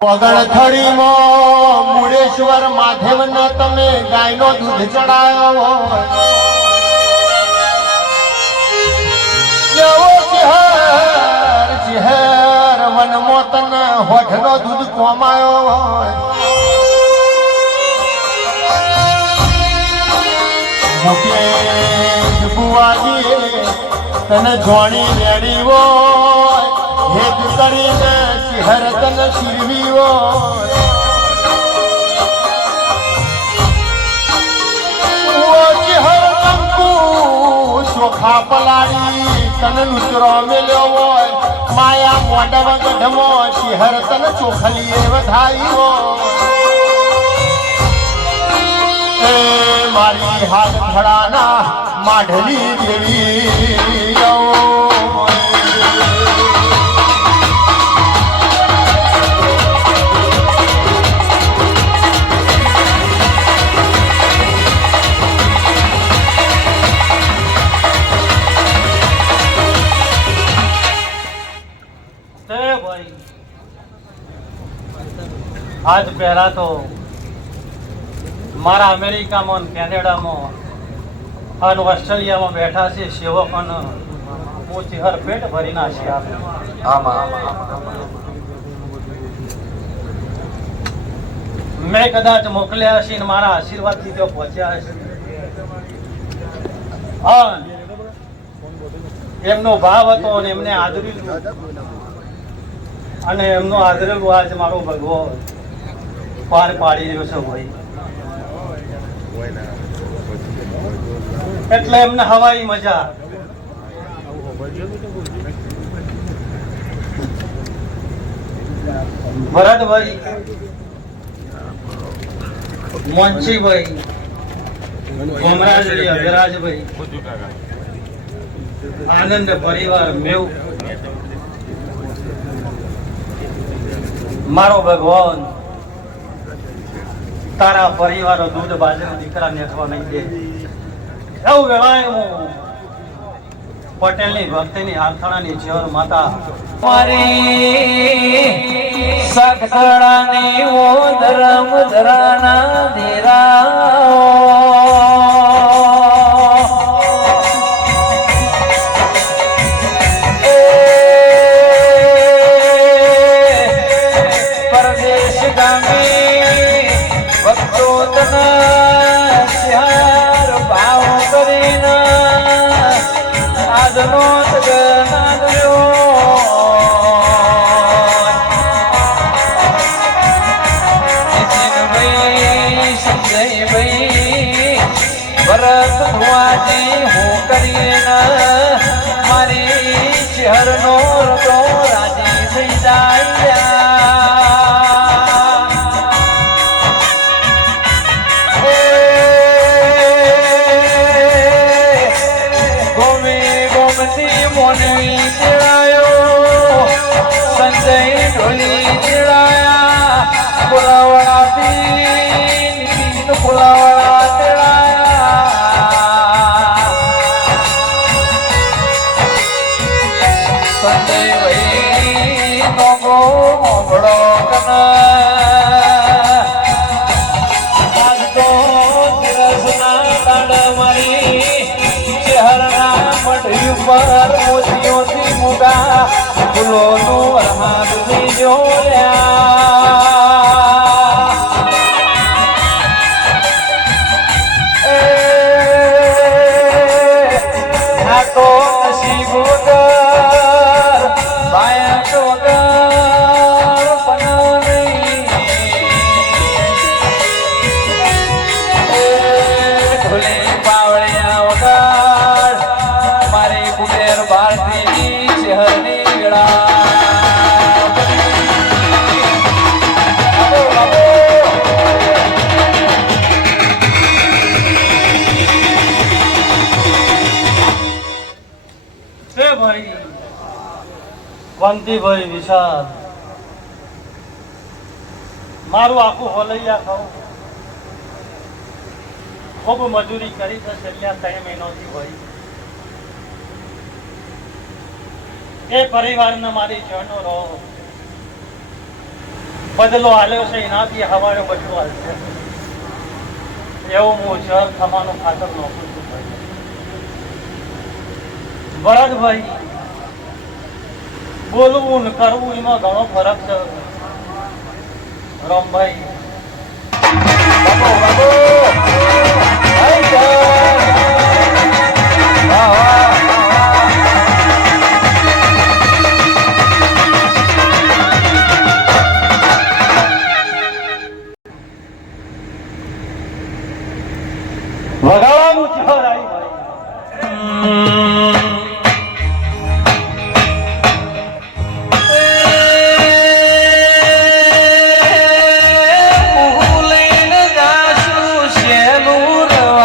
પગણથડીમાં મુડેશ્વર માધેવને તમે ગાયનો દૂધ ચડાયો જેવો ચહેર ચહેર વનમાં તને હોઠનો દૂધ કોમાયો મુકેશ બુવાજી તને જોણી રેડી હોય હેત કરીને ચહેર તને શીરવી હોય ચોખા પલાળી તને નુચરો મેલ્યો હોય માયા મોઢવ ગઢમો ચહેર તને ચોખલીએ વધાઈ હોય મારી હાથ ખડાના માઢલી દેવી આજ પહેલા તો મારા અમેરિકામાં કેનેડામાં અને ઓસ્ટ્રેલિયામાં બેઠા છે સેવકોને હું ચહેર પેટ ભરી નાખી મેં કદાચ મોકલ્યા છે મારા આશીર્વાદથી તેઓ પહોંચ્યા હશે એમનો ભાવ હતો અને એમને આદરેલું અને એમનું આદરેલું આજ મારો ભગવો પાર પાડી રહ્યો છે ભાઈ એટલે એમને હવાઈ મજા ભરતભાઈ મોંચીભાઈ ભમરાજભાઈ અભિરાજભાઈ આનંદ પરિવાર મેવ મારો ભગવાન તારા પરિવારો દૂધ બાજરો દીકરા નેઠવા નહીં દે એવું કહેવાય હું પટેલની ભક્તિની આથાણાની ચેર માતા મારી સકળાની ઓ ધરમ ધરાના ધીરા પરદેશ ગામી ભક્તો તના શ્યાર ભાવ કરીને આજનો તગનાદ્યો નીતિનભાઈ સંજયભાઈ ભરત ભુવાજી હું કરીને મારી શહેરનો રતો રાજી થઈ જાય મોનવી ચડાયો સંજય ઢોલી ચડાયા પુલાવડાથી નીતિન પુલાવડા ચડાયા સંજય ભાઈ નોગો મોગડો કના આજ તો દિવસના દાડ મારી શહેરના મઢી ઉપર મોતીઓથી મુગા ફૂલોનું વરહાદથી જોડ્યા આ તો નસીબ વગર બાયક વગર બનાવી ખુલે પાવળિયા વગર મારી કુબેર ભારતી શહેરની વેળા ભાઈ વંતીભાઈ વિશાલ મારું આખું હોલૈયા ખાવું ખૂબ મજૂરી કરી છે છેલ્લા 3 મહિનાથી ભાઈ એ પરિવારને મારી જણનો રહો બદલો હાલ્યો છે એનાથી હવારે બદલો હાલશે એવું હું જળ થવાનું ખાતર નોકું છું ભાઈ ભરતભાઈ બોલવું ને કરવું એમાં ઘણો ફરક છે રામભાઈ બાપુ